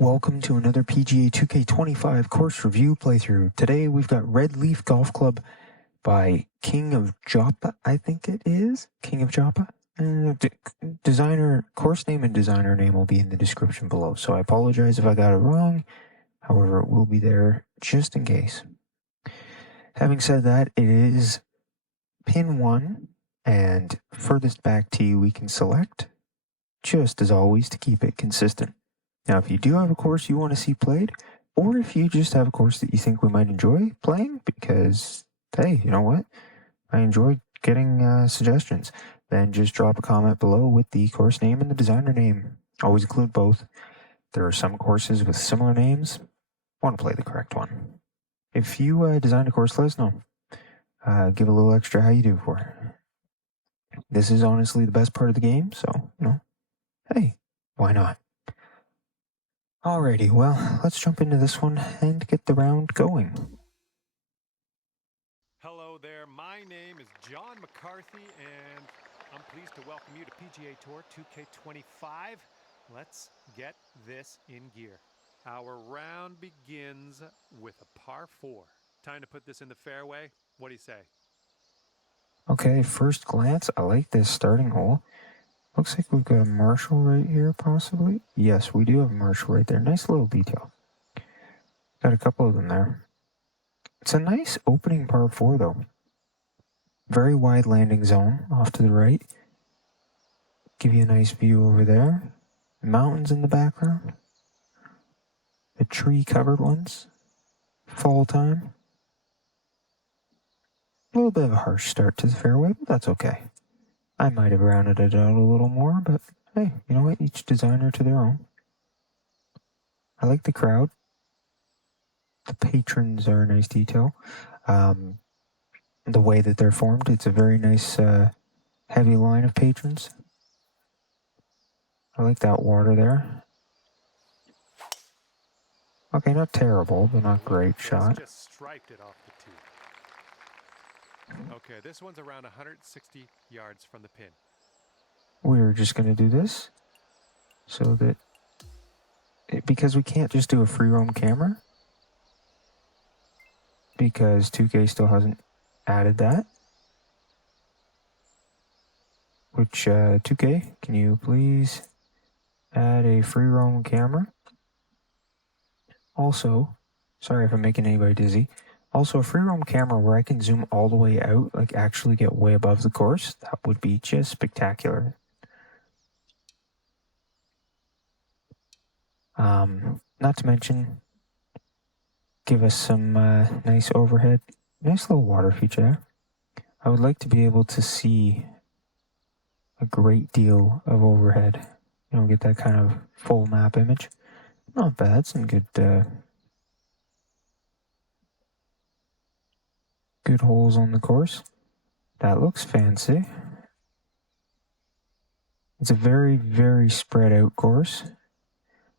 Welcome to another PGA 2K25 course review playthrough. Today we've got Red Leaf Golf Club by Kingofjoppa, I think it is. Kingofjoppa. Designer, course name and designer name will be in the description below, so I apologize if I got it wrong. However, it will be there just in case. Having said that, it is pin 1 and furthest back tee we can select, just as always to keep it consistent. Now, if you do have a course you want to see played, or if you just have a course that you think we might enjoy playing, because, hey, you know what? I enjoy getting suggestions, then just drop a comment below with the course name and the designer name. Always include both. There are some courses with similar names. I want to play the correct one. If you designed a course, let us know. Give a little extra how you do for it. This is honestly the best part of the game, so, hey, why not? Alrighty, well, let's jump into this one and get the round going. Hello there, my name is John McCarthy, and I'm pleased to welcome you to PGA Tour 2K25. Let's get this in gear. Our round begins with a par 4. Time to put this in the fairway. What do you say? Okay, first glance, I like this starting hole. Looks like we've got a Marshall right here, possibly. Yes, we do have a Marshall right there. Nice little detail. Got a couple of them there. It's a nice opening par 4, though. Very wide landing zone off to the right. Give you a nice view over there. Mountains in the background. The tree-covered ones. Fall time. A little bit of a harsh start to the fairway, but that's okay. I might have rounded it out a little more, but hey, you know what? Each designer to their own. I like the crowd. The patrons are a nice detail. The way that they're formed, it's a very nice heavy line of patrons. I like that water there. Okay, not terrible, but not great shot. Just striped it off the tee. Okay, this one's around 160 yards from the pin. We're just going to do this so that, because we can't just do a free roam camera, because 2K still hasn't added that. Which, 2K, can you please add a free roam camera? Also, sorry if I'm making anybody dizzy. Also, a free roam camera where I can zoom all the way out, like actually get way above the course. That would be just spectacular. Not to mention, give us some nice overhead, nice little water feature there. I would like to be able to see a great deal of overhead. Get that kind of full map image. Not bad, some good good holes on the course. That looks fancy. It's a very, very spread out course.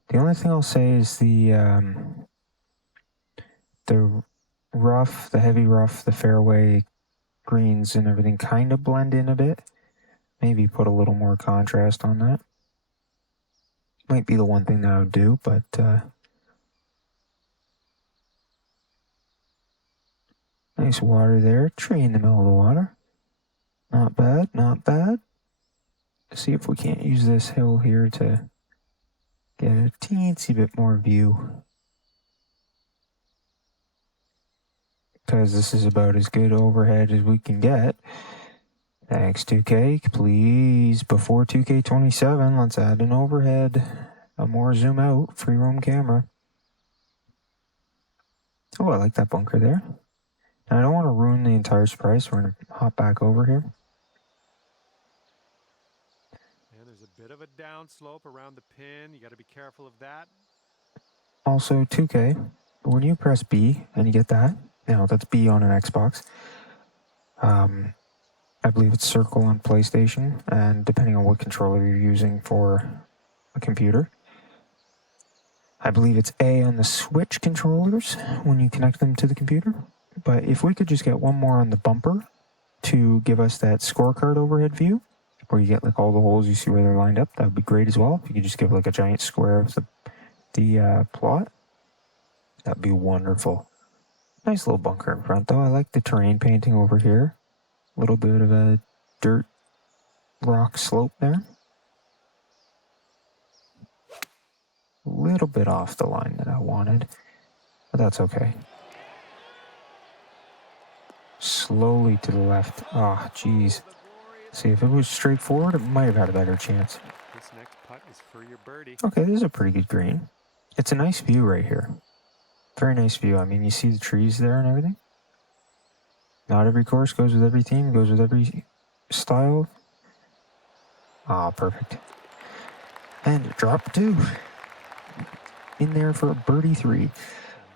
The only thing I'll say is the rough, the heavy rough, the fairway greens and everything kind of blend in a bit. Maybe put a little more contrast on that. Might be the one thing that I would do, but nice water there. Tree in the middle of the water. Not bad, not bad. Let's see if we can't use this hill here to get a teensy bit more view. Because this is about as good overhead as we can get. Thanks, 2K. Please, before 2K27, let's add an overhead, a more zoom out, free roam camera. Oh, I like that bunker there. Now, I don't want to ruin the entire surprise. We're going to hop back over here. And there's a bit of a downslope around the pin. You got to be careful of that. Also, 2K, when you press B and you get that, that's B on an Xbox. I believe it's circle on PlayStation, and depending on what controller you're using for a computer. I believe it's A on the Switch controllers when you connect them to the computer. But if we could just get one more on the bumper to give us that scorecard overhead view, where you get like all the holes, you see where they're lined up, that would be great as well. If you could just give like a giant square of the the plot, that'd be wonderful. Nice little bunker in front, though. I like the terrain painting over here. A little bit of a dirt rock slope there. A little bit off the line that I wanted, but that's okay. Slowly to the left. Ah, oh, geez. See, if it was straightforward, it might have had a better chance. This next putt is for your birdie. Okay, this is a pretty good green. It's a nice view right here. Very nice view. I mean, you see the trees there and everything. Not every course goes with every theme, goes with every style. Ah, perfect. And drop 2. In there for a birdie 3.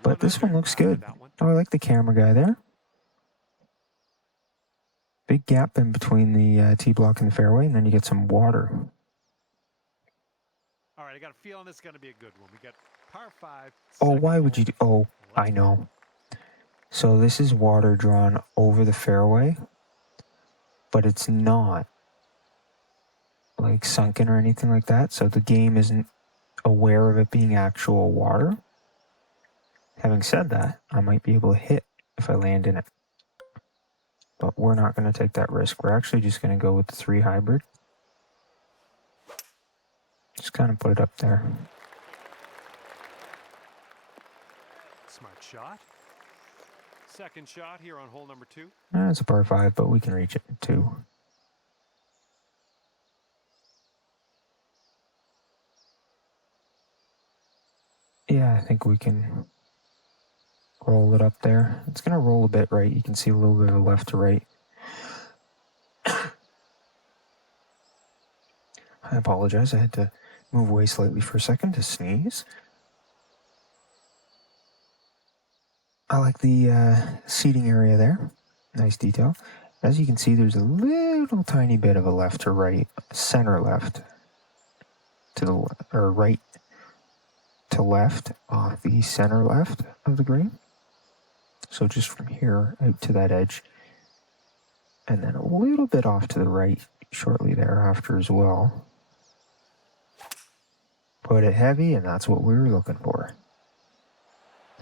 But this one looks good. Oh, I like the camera guy there. Big gap in between the tee block and the fairway, and then you get some water. All right, I got a feeling this is going to be a good one. We got par 5. Oh, why would you do... Oh, I know. So this is water drawn over the fairway, but it's not like sunken or anything like that, so the game isn't aware of it being actual water. Having said that, I might be able to hit if I land in it. But we're not going to take that risk. We're actually just going to go with the 3 hybrid. Just kind of put it up there. Smart shot. Second shot here on hole number 2. It's a par 5, but we can reach it in 2. Yeah, I think we can roll it up there. It's going to roll a bit right. You can see a little bit of left to right. I apologize. I had to move away slightly for a second to sneeze. I like the seating area there. Nice detail. As you can see, there's a little tiny bit of a left to right, center left to the or right to left off the center left of the green. So just from here out to that edge, and then a little bit off to the right shortly thereafter as well. Put it heavy, and that's what we were looking for.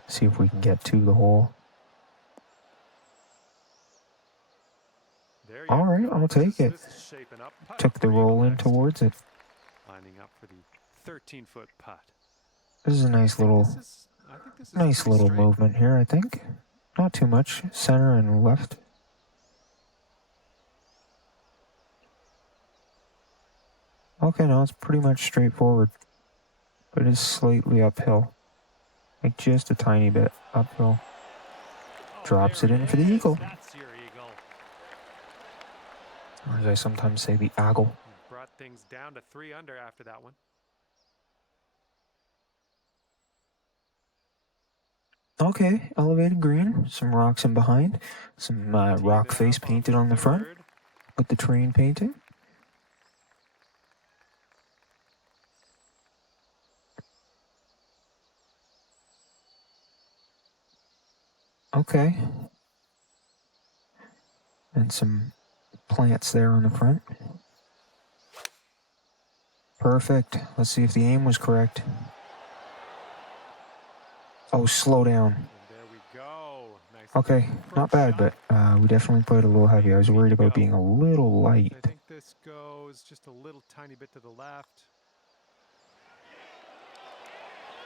See if we can get to the hole. All right, I'll take it. Took the roll in towards it. Lining up for the 13-foot putt. This is a nice little movement here, I think. Not too much. Center and left. Okay, no, it's pretty much straightforward. But it's slightly uphill. Like just a tiny bit uphill. Drops it in for the eagle. Or as I sometimes say, the aggle. Brought things down to 3 under after that one. Okay, elevated green, some rocks in behind, some rock face painted on the front with the terrain painting. Okay. And some plants there on the front. Perfect. Let's see if the aim was correct. Oh, slow down. There we go. Nice. Okay, not bad, but we definitely played a little heavy. I was worried about being a little light. I think this goes just a little tiny bit to the left.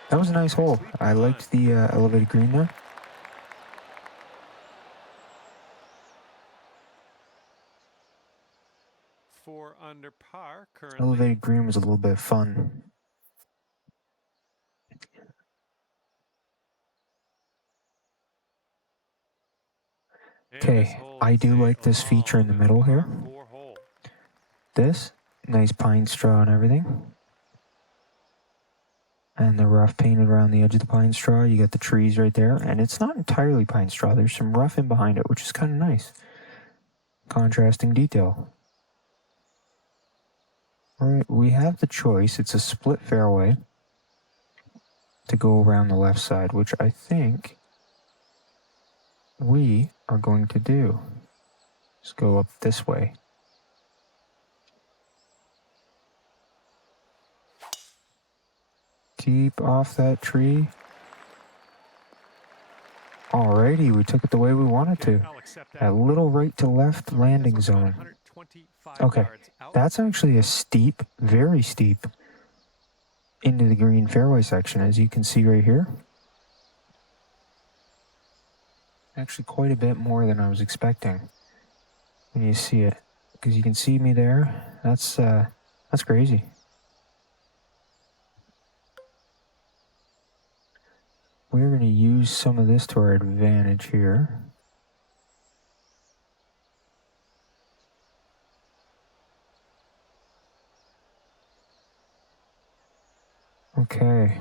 That was a nice hole. I liked the elevated green there. Under par currently. Elevated green was a little bit fun. Okay, I do like this feature in the middle here. This, nice pine straw and everything. And the rough painted around the edge of the pine straw. You got the trees right there. And it's not entirely pine straw. There's some rough in behind it, which is kind of nice. Contrasting detail. Alright, we have the choice. It's a split fairway to go around the left side, which I think we are going to do. Let's go up this way. Keep off that tree. Alrighty, we took it the way we wanted to. I'll accept that. That little right to left landing zone. Okay, that's actually a steep, very steep, into the green fairway section, as you can see right here. Actually quite a bit more than I was expecting when you see it, because you can see me there. That's crazy. We're going to use some of this to our advantage here. Okay,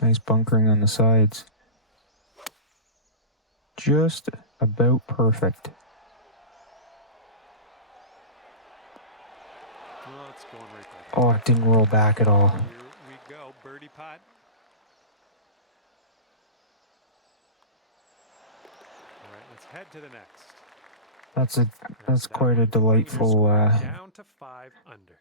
nice bunkering on the sides. Just about perfect. Oh, it's going right back. Oh, it didn't roll back at all. Here we go, birdie putt. All right, let's head to the next. That's quite a delightful down to 5 under.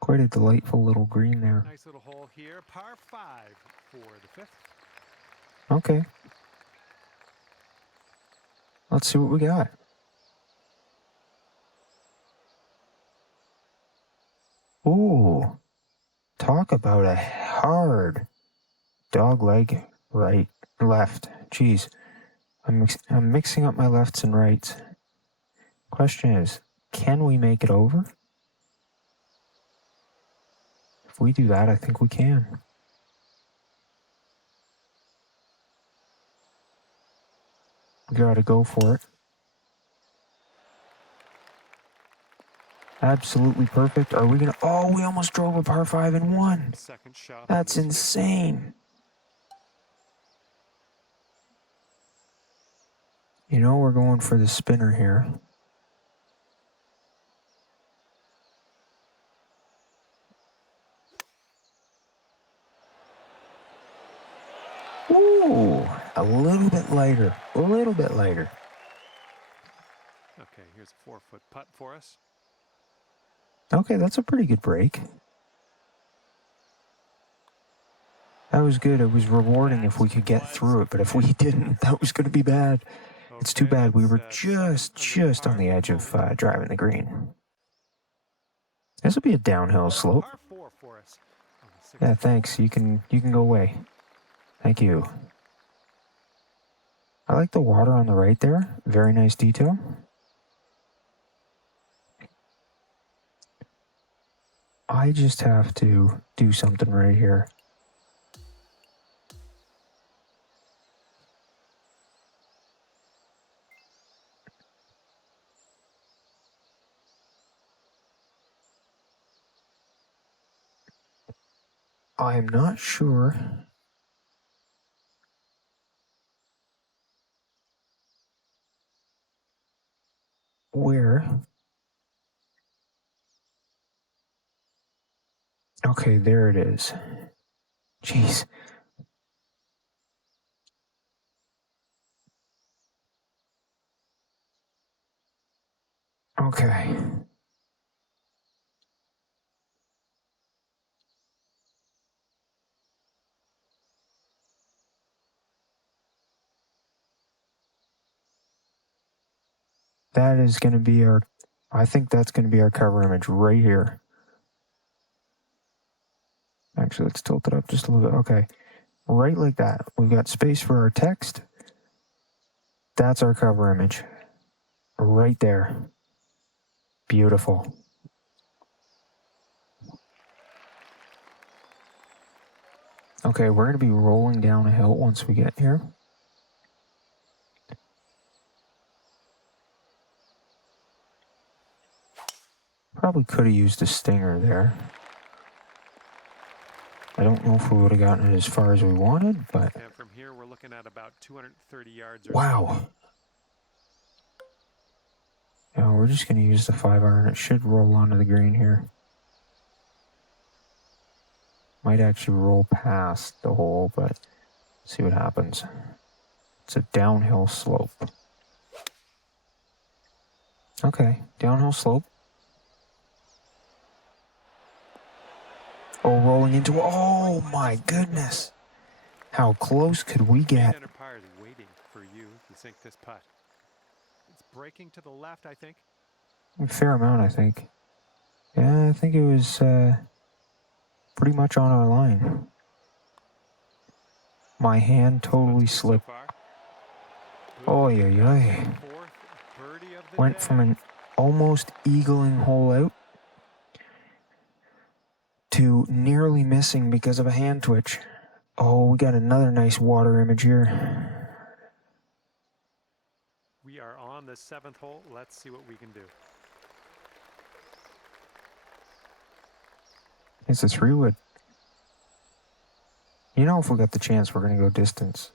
Quite a delightful little green there. Nice little hole here, par 5 for the 5th. Okay. Let's see what we got. Ooh. Talk about a hard dog leg right, left. Jeez. I'm mixing up my lefts and rights. Question is, can we make it over? If we do that, I think we can. Gotta go for it. Absolutely perfect. Are we gonna... Oh, we almost drove a par 5 and won. Second shot. That's insane. You know, we're going for the spinner here. Ooh, a little bit lighter. A little bit lighter. Okay, here's a 4-foot putt for us. Okay, that's a pretty good break. That was good. It was rewarding if we could get through it, but if we didn't, that was going to be bad. It's too bad. We were just on the edge of driving the green. This will be a downhill slope. Yeah, thanks. You can go away. Thank you. I like the water on the right there. Very nice detail. I just have to do something right here. I am not sure where. Okay, there it is. Jeez. Okay. That is going to be our... I think that's going to be our cover image right here. Actually, let's tilt it up just a little bit. Okay. Right like that. We've got space for our text. That's our cover image. Right there. Beautiful. Okay, we're going to be rolling down a hill once we get here. Probably could have used a stinger there. I don't know if we would have gotten it as far as we wanted, but... And from here, we're looking at about 230 yards or wow. So. Yeah, we're just going to use the 5-iron. It should roll onto the green here. Might actually roll past the hole, but see what happens. It's a downhill slope. Okay, downhill slope. Oh, rolling into... Oh, my goodness. How close could we get? Par is waiting for you to sink this putt. It's breaking to the left, I think. A fair amount, I think. Yeah, I think it was pretty much on our line. My hand totally slipped. Oy, oy, oy. Went from an almost eagling hole out to nearly missing because of a hand twitch. Oh, we got another nice water image here. We are on the 7th hole. Let's see what we can do. It's a 3-wood. You know, if we got the chance, we're going to go distance.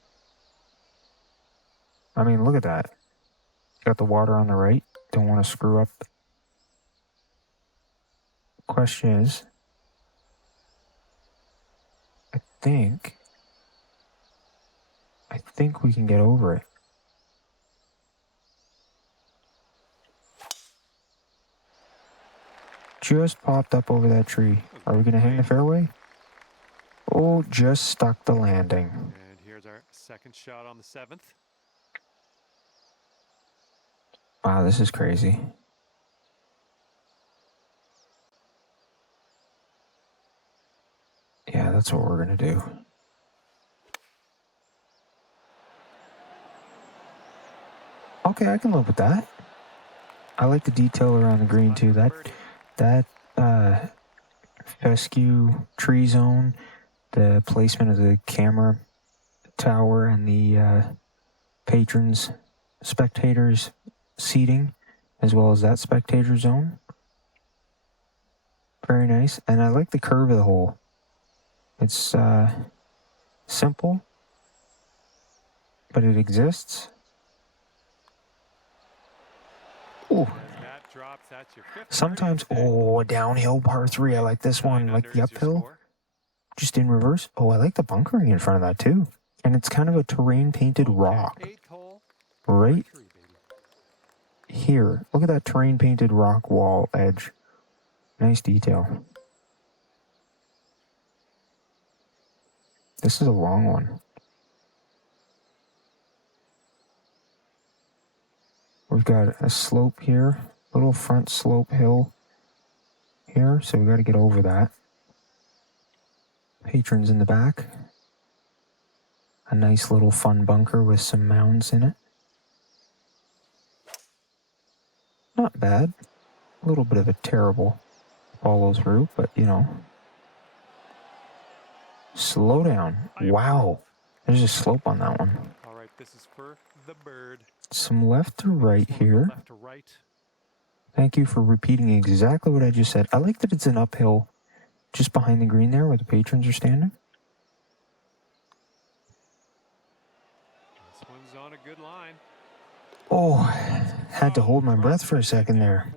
I mean, look at that. Got the water on the right. Don't want to screw up. Question is, I think we can get over it. Just popped up over that tree. Are we going to hang the fairway? Oh, just stuck the landing. And here's our second shot on the 7th. Wow, this is crazy. Yeah, that's what we're going to do. Okay, I can live with that. I like the detail around the green too. That fescue tree zone, the placement of the camera tower and the patrons, spectators seating, as well as that spectator zone. Very nice. And I like the curve of the hole. It's simple, but it exists. Ooh. Sometimes, a downhill par 3. I like this one, like the uphill, just in reverse. Oh, I like the bunkering in front of that too. And it's kind of a terrain painted rock. Right here. Look at that terrain painted rock wall edge. Nice detail. This is a long one. We've got a slope here, little front slope hill here, so we got to get over that. Patrons in the back. A nice little fun bunker with some mounds in it. Not bad. A little bit of a terrible follow through, but you know. Slow down. Wow. There's a slope on that one. All right, this is for the bird. Some left to right here. Left to right. Thank you for repeating exactly what I just said. I like that it's an uphill just behind the green there where the patrons are standing. This one's on a good line. Oh, had to hold my breath for a second there.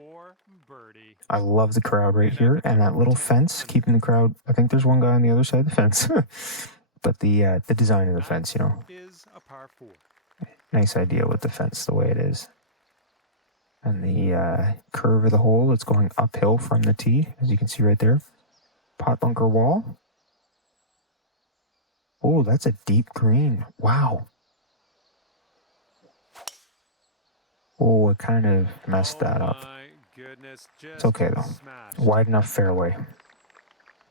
I love the crowd right here and that little fence keeping the crowd. I think there's one guy on the other side of the fence. But the design of the fence, you know. Is a par 4. Nice idea with the fence the way it is. And the curve of the hole, it's going uphill from the tee, as you can see right there. Pot bunker wall. Oh, that's a deep green. Wow. Oh, it kind of messed that up. It's okay, though. Wide enough fairway.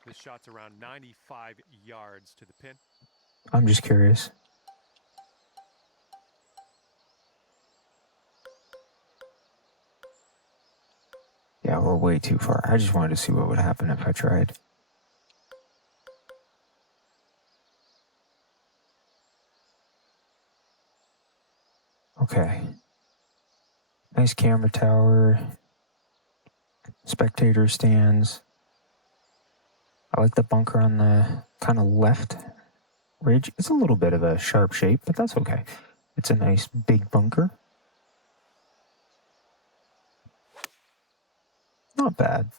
This shot's around 95 yards to the pin. I'm just curious. Yeah, we're way too far. I just wanted to see what would happen if I tried. Okay. Nice camera tower. Spectator stands. I like the bunker on the kind of left ridge. It's a little bit of a sharp shape, but that's okay. It's a nice big bunker. Not bad.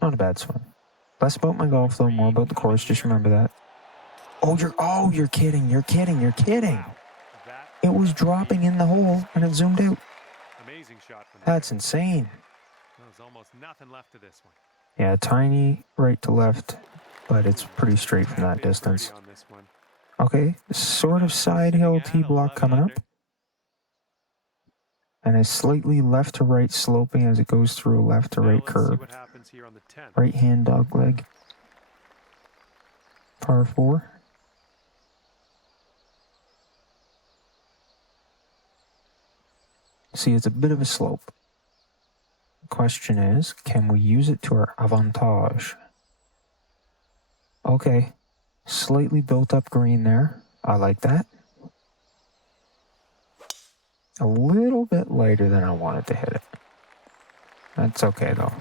Not a bad swing. Less about my golf though, more about the course. Just remember that. You're kidding. You're kidding. It was dropping in the hole and it zoomed out. Amazing shot from That's insane. There's almost nothing left to this one. Yeah, tiny right to left but it's pretty straight from that Made a birdie distance. on this one. Okay, sort of side hill tee block coming up. And a slightly left to right sloping as it goes through a left to Now right let's see curve. what happens here on the 10th. Right hand dog leg. Par 4. See, it's a bit of a slope. Question is, can we use it to our avantage? Okay, slightly built up green there. I like that. A little bit lighter than I wanted to hit it. That's okay though.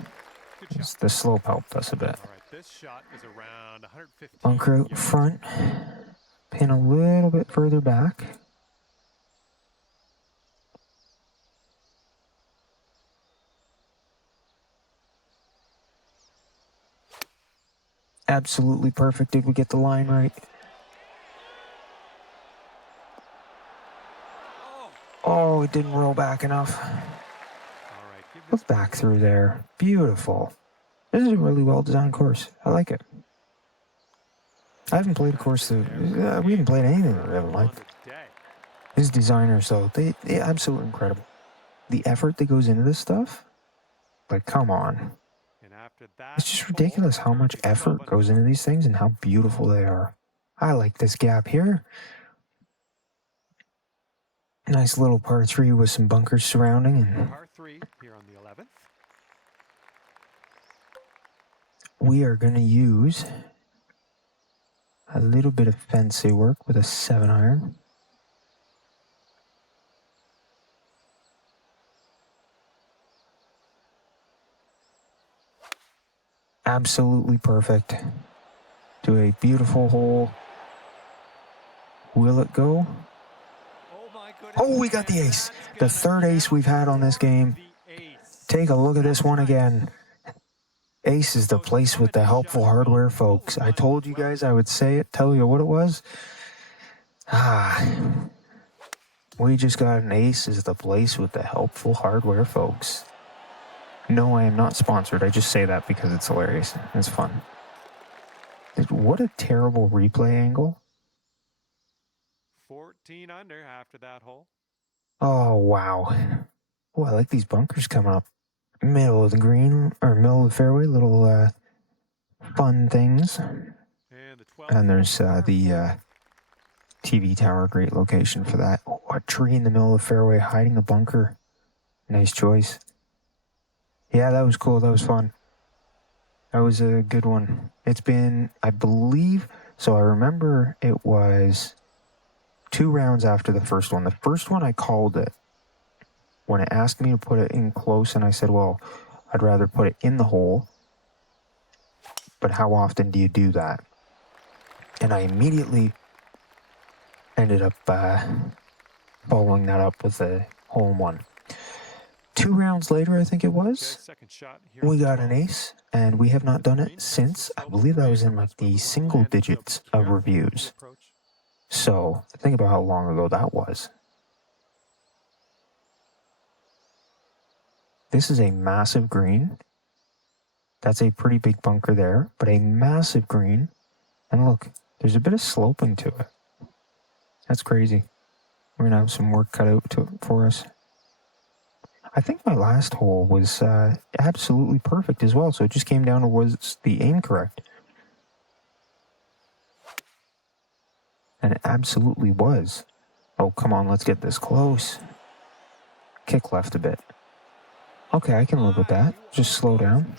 The slope helped us a bit. All right, this shot is around 115 Bunker out yards. front. Pin a little bit further back. Absolutely perfect. Did we get the line right? Oh, it didn't roll back enough. All right, give this Look back through there. Beautiful. This is a really well-designed course. I like it. I haven't played a course that... we haven't played anything that we haven't liked. These designers, though, they're absolutely incredible. The effort that goes into this stuff, like, come on. And after that, It's just ridiculous how much effort goes into these things and how beautiful they are. I like this gap here. Nice little par 3 with some bunkers surrounding. And par 3 here on the 11th. we are going to use a little bit of fancy work with a 7-iron. Absolutely perfect. To a beautiful hole. Will it go? Oh, we got the ace. The third ace we've had on this game. Take a look at this one again. Ace is the place with the helpful hardware, folks. I told you guys I would say it, tell you what it was. We just got an ace is the place with the helpful hardware, folks. No, I am not sponsored. I just say that because it's hilarious. It's fun. What a terrible replay angle. 14 under after that hole. Oh, wow. Oh, I like these bunkers coming up. Middle of the green, or middle of the fairway, little fun things. And there's the TV tower, great location for that. Oh, a tree in the middle of the fairway hiding the bunker. Nice choice. Yeah, that was cool. That was fun. That was a good one. It's been, I believe, so I remember it was 2 rounds after the first one. The first one I called it when it asked me to put it in close, and I said, well, I'd rather put it in the hole, but how often do you do that? And I immediately ended up following that up with a hole-in-one. 2 rounds later, I think it was, we got an ace, and we have not done it since. I believe that was in like the single digits of reviews. So think about how long ago that was. This is a massive green. That's a pretty big bunker there, but a massive green. And look, there's a bit of sloping to it. That's crazy. We're going to have some work cut out for us. I think my last hole was absolutely perfect as well, so it just came down to was the aim correct. And it absolutely was. Oh, come on, let's get this close. Kick left a bit. Okay, I can live with that. Just slow down.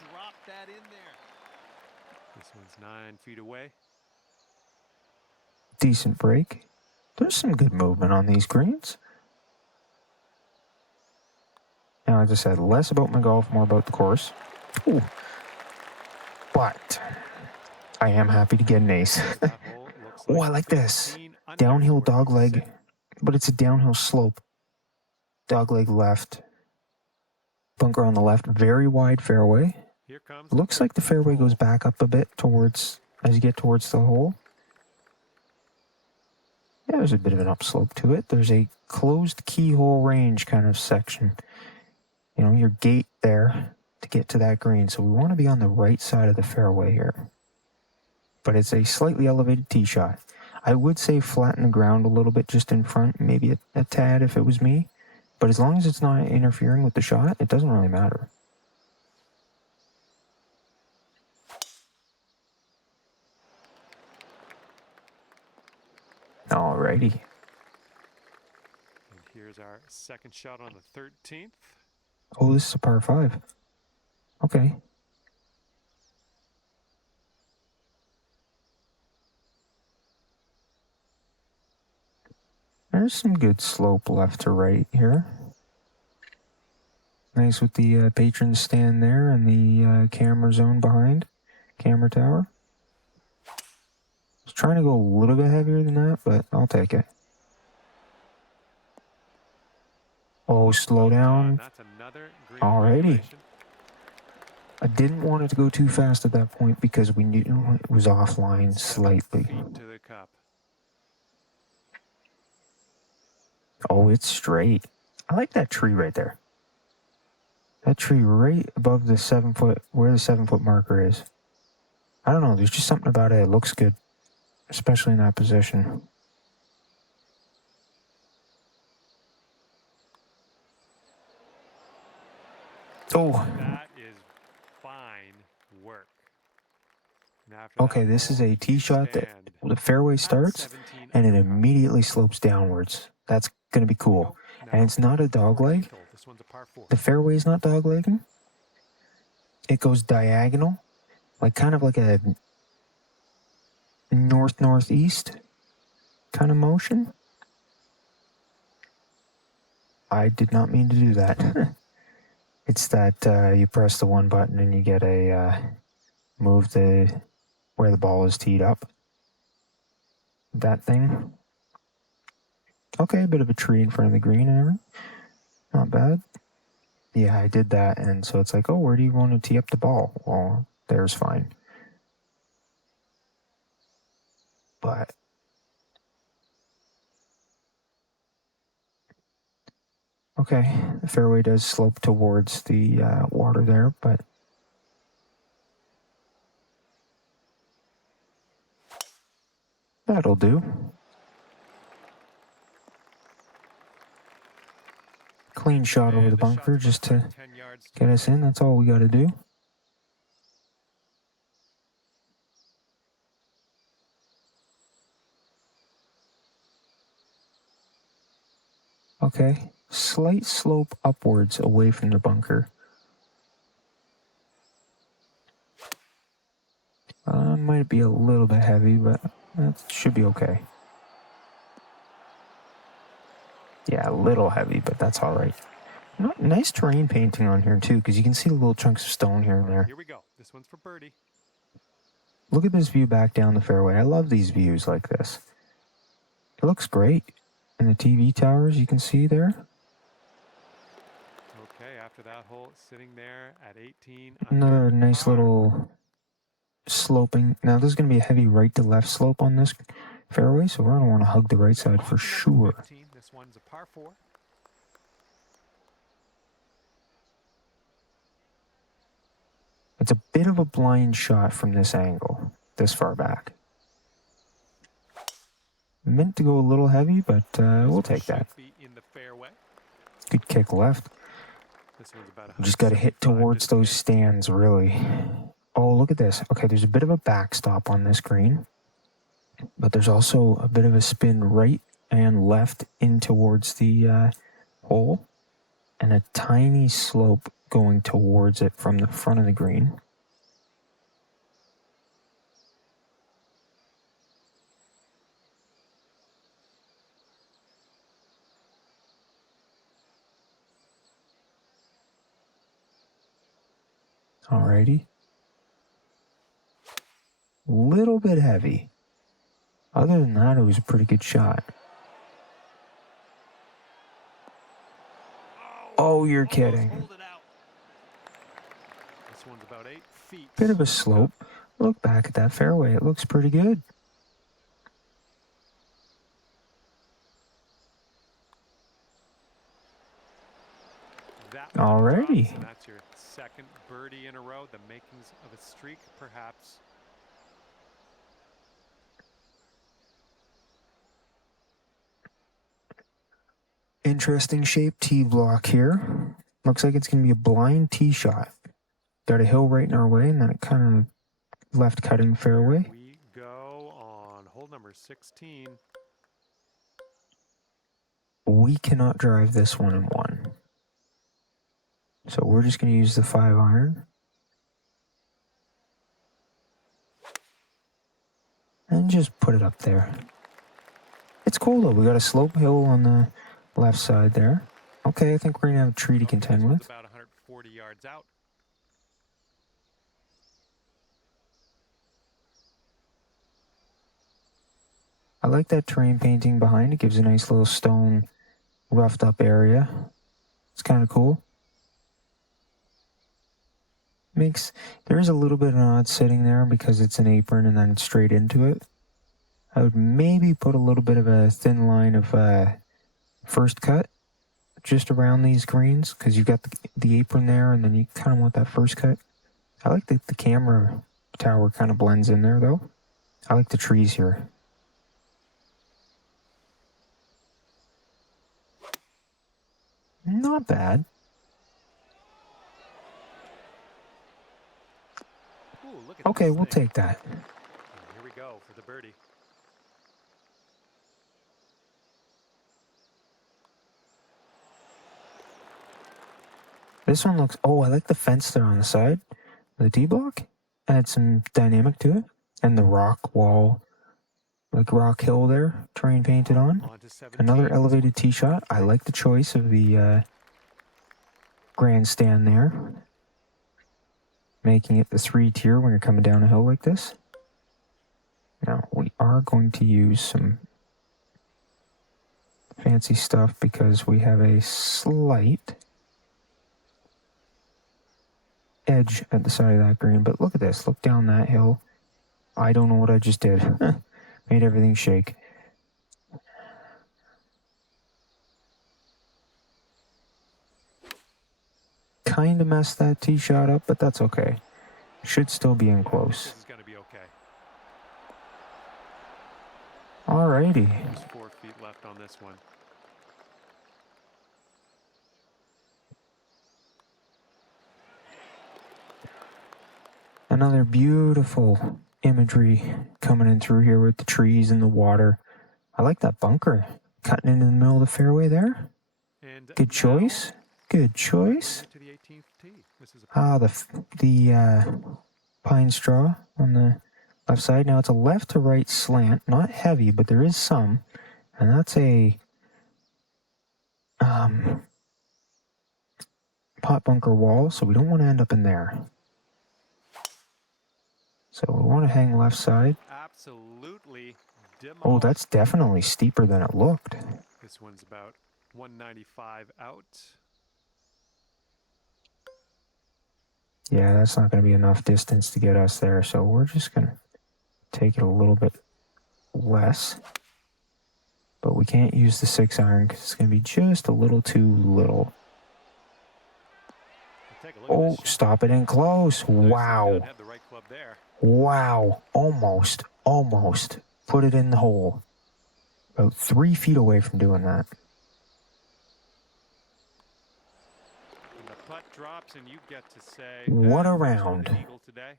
This one's 9 feet away. Decent break. There's some good movement on these greens. Now, as I said, less about my golf, more about the course. Ooh. But I am happy to get an ace. Oh, I like this. Downhill dogleg, but it's a downhill slope. Dogleg left. Bunker on the left, very wide fairway. Looks like the fairway goes back up a bit towards, as you get towards the hole. Yeah, there's a bit of an upslope to it. There's a closed keyhole range kind of section. You know, your gate there to get to that green. So we want to be on the right side of the fairway here. but it's a slightly elevated tee shot. I would say flatten the ground a little bit just in front, maybe a tad if it was me. But as long as it's not interfering with the shot, it doesn't really matter. Alrighty. And here's our second shot on the 13th. Oh, this is a par 5. Okay. There's some good slope left to right here. Nice with the patron stand there and the camera zone behind. Camera tower. I was trying to go a little bit heavier than that, but I'll take it. Oh, slow down. That's another green Alrighty. regulation. I didn't want it to go too fast at that point because we knew it was offline slightly. Feet to the cup. Oh, it's straight. I like that tree right there. That tree right above the 7 foot, where the 7 foot marker is. I don't know, there's just something about it. It looks good, especially in that position. Oh. That is fine work. Okay, this is a tee shot that the fairway starts and it immediately slopes downwards. That's going to be cool. And it's not a dog leg. The fairway is not dog legging. It goes diagonal, like kind of like a north-northeast kind of motion. I did not mean to do that. It's that you press the one button and you get a move the where the ball is teed up. That thing. Okay, a bit of a tree in front of the green and everything. Not bad. Yeah, I did that, and so it's like, oh, where do you want to tee up the ball? Well, there's fine. But okay, the fairway does slope towards the water there, but that'll do. Clean shot over the bunker just to get us in. That's all we got to do. Okay, slight slope upwards away from the bunker. Might be a little bit heavy, but that should be okay. Yeah, a little heavy, but that's all right. Nice terrain painting on here too, because you can see the little chunks of stone here and there. Here we go. This one's for birdie. Look at this view back down the fairway. I love these views like this. It looks great. And the TV towers you can see there. Okay, after that hole, sitting there at 18. Another nice little sloping. Now there's going to be a heavy right to left slope on this fairway, so we're going to want to hug the right side for sure. 15. This one's a par 4. It's a bit of a blind shot from this angle, this far back. Meant to go a little heavy, but we'll take that. Good kick left. Just got to hit towards those stands, really. Oh, look at this. Okay, there's a bit of a backstop on this green, but there's also a bit of a spin right and left in towards the hole, and a tiny slope going towards it from the front of the green. Alrighty. Little bit heavy. Other than that, it was a pretty good shot. Oh, you're kidding. This one's about 8 feet. Bit of a slope. Look back at that fairway. It looks pretty good. Alrighty. And that's your second birdie in a row. The makings of a streak, perhaps. interesting shaped tee block here. Looks like it's going to be a blind tee shot. Got a hill right in our way, and then it kind of left cutting fairway. We go on hole number 16. We cannot drive this one in one. So we're just going to use the 5-iron. And just put it up there. It's cool though. We got a slope hill on the left side there. Okay, I think we're going to have a tree to contend with. About 140 yards out. I like that terrain painting behind. It gives a nice little stone roughed up area. It's kind of cool. There is a little bit of an odd setting there because it's an apron and then it's straight into it. I would maybe put a little bit of a thin line of first cut just around these greens because you've got the apron there and then you kind of want that first cut. I like that the camera tower kind of blends in there though. I like the trees here. Not bad. Ooh, look at Okay, this we'll thing. take that. And here we go for the birdie. This one looks... Oh, I like the fence there on the side. The D-block. Add some dynamic to it. And the rock wall, like rock hill there, terrain painted on. Another elevated tee shot. I like the choice of the grandstand there. Making it the 3-tier when you're coming down a hill like this. Now, we are going to use some fancy stuff because we have a slight edge at the side of that green. But look at this. Look down that hill. I don't know what I just did. Made everything shake. Kind of messed that tee shot up, but that's okay. Should still be in close. This is going to be okay. Alrighty. There's 4 feet left on this one. Another beautiful imagery coming in through here with the trees and the water. I like that bunker cutting into the middle of the fairway there. And Good choice. Good choice. to the 18th tee. This is a The pine straw on the left side. Now it's a left to right slant, not heavy, but there is some, and that's a pot bunker wall, so we don't want to end up in there. So we want to hang left side. absolutely demolished. Oh, that's definitely steeper than it looked. This one's about 195 out. Yeah, that's not going to be enough distance to get us there, so we're just going to take it a little bit less. But we can't use the 6-iron because it's going to be just a little too little. Take a look at Oh, this shot. stop it in close. Wow. Had the right club there. Wow. Almost. Put it in the hole. About 3 feet away from doing that. And the putt drops, and you get to say, What a "There's round." an eagle today.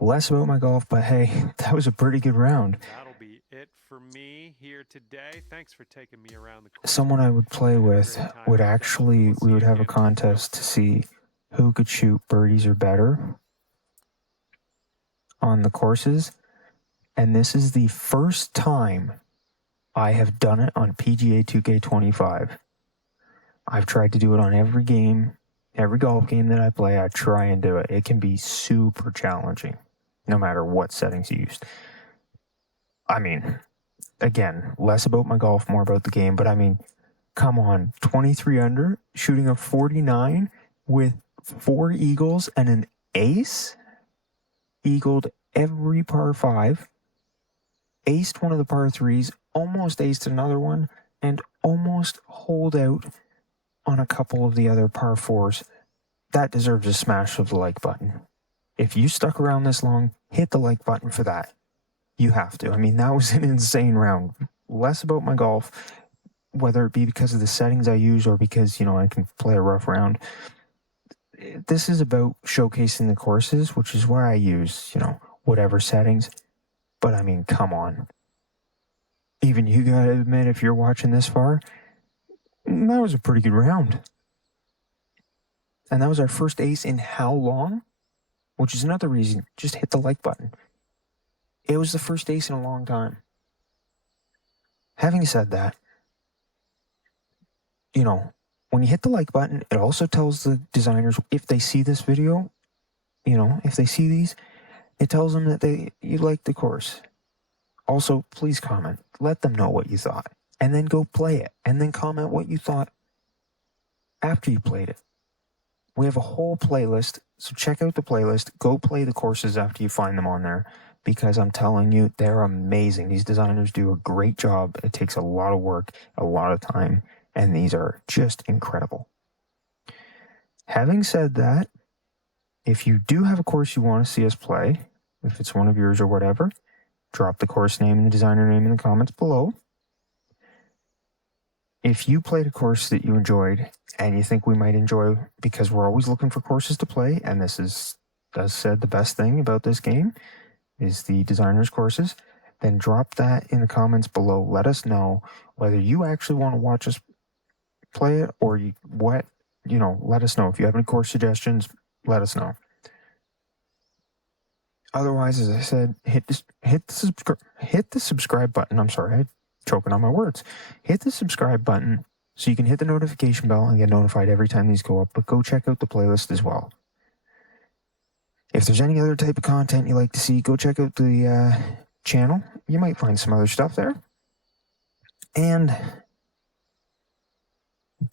Less about my golf, but hey, that was a pretty good round. That'll be it for me here today. Thanks for taking me around the course. Someone I would play with would actually, we would have a contest to see who could shoot birdies or better on the courses. And this is the first time I have done it on PGA 2K25. I've tried to do it on every game, every golf game that I play. I try and do it. It can be super challenging, no matter what settings you use. I mean, again, less about my golf, more about the game. But I mean, come on, 23 under, shooting a 49 with 4 eagles and an ace. Eagled every par 5. Aced one of the par 3s, almost aced another one, and almost holed out on a couple of the other par 4s. That deserves a smash of the like button. If you stuck around this long, hit the like button for that. You have to. I mean, that was an insane round. Less about my golf, whether it be because of the settings I use or because, I can play a rough round. This is about showcasing the courses, which is why I use, whatever settings. But I mean, come on. Even you gotta admit, if you're watching this far, that was a pretty good round. And that was our first ace in how long? Which is another reason, just hit the like button. It was the first ace in a long time. Having said that, when you hit the like button, it also tells the designers, if they see this video, if they see these, it tells them that you like the course. Also, please comment. Let them know what you thought. And then go play it. And then comment what you thought after you played it. We have a whole playlist, so check out the playlist. Go play the courses after you find them on there, because I'm telling you, they're amazing. These designers do a great job. It takes a lot of work, a lot of time, and these are just incredible. Having said that, if you do have a course you want to see us play, if it's one of yours or whatever, drop the course name and the designer name in the comments below. If you played a course that you enjoyed and you think we might enjoy, because we're always looking for courses to play, and this is, as said, the best thing about this game is the designers' courses, then drop that in the comments below. Let us know whether you actually want to watch us play it or what. Let us know. If you have any course suggestions, let us know. Otherwise, as I said, hit the subscribe button. I'm sorry, I'm choking on my words. Hit the subscribe button so you can hit the notification bell and get notified every time these go up. But go check out the playlist as well. If there's any other type of content you like to see, go check out the channel. You might find some other stuff there. And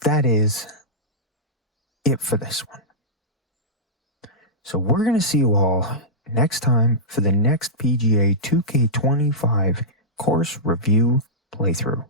that is it for this one. So we're going to see you all next time for the next PGA 2K25 course review playthrough.